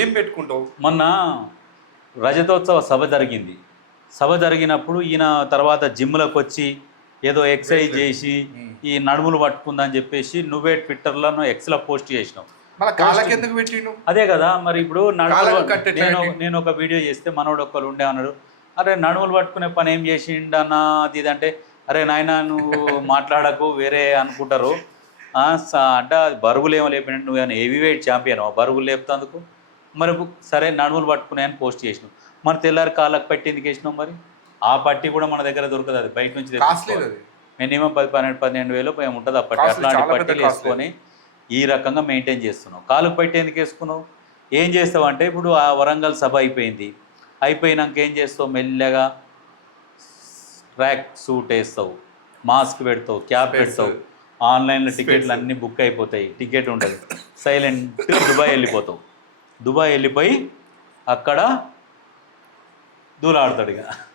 ఏం పెట్టుకుంటావు? మొన్న రజతోత్సవ సభ జరిగింది. సభ జరిగినప్పుడు ఈయన తర్వాత జిమ్లకు వచ్చి ఏదో ఎక్సర్సైజ్ చేసి ఈ నడుములు పట్టుకుందని చెప్పేసి నువ్వే ట్విట్టర్లో ఎక్స్లో పోస్ట్ చేసినావు. అదే కదా మరి ఇప్పుడు నేను ఒక వీడియో చేస్తే మనోడు ఒక్కరు ఉండే అన్నాడు, అరే నడుములు పట్టుకునే పని ఏం చేసిండన్నా అది ఇది అంటే, అరే నాయన నువ్వు మాట్లాడకు వేరే అనుకుంటారు అంటే బరుగులు ఏమో లేపినట్టు నువ్వు ఏమైనా హెవీ వెయిట్ ఛాంపియన్ బరుగులు లేపుతందుకు. మరి సరే నడుములు పట్టుకున్నాయని పోస్ట్ చేసినావు, మన తెల్లారి కాళ్ళకు పట్టి ఎందుకు వేసినావు? మరి ఆ పట్టి కూడా మన దగ్గర దొరకదు, అది బయట నుంచి మినిమం 10-12 ఉంటుంది ఆ పట్టి. అట్లాంటి పట్టీలు వేసుకొని ఈ రకంగా మెయింటైన్ చేస్తున్నావు. కాలుకు పట్టి ఎందుకు వేసుకున్నావు? ఏం చేస్తావు అంటే ఇప్పుడు ఆ వరంగల్ సభ అయిపోయింది, అయిపోయినాక ఏం చేస్తావు? మెల్లగా ట్రాక్ సూట్ వేస్తావు, మాస్క్ పెడతావు, క్యాప్ పెడతావు, ఆన్లైన్లో టికెట్లు అన్నీ బుక్ అయిపోతాయి, టికెట్ ఉండదు, సైలెంట్గా దుబాయ్ వెళ్ళిపోతావు. దుబాయ్ వెళ్ళిపోయి అక్కడ దూలాడతాడు ఇక.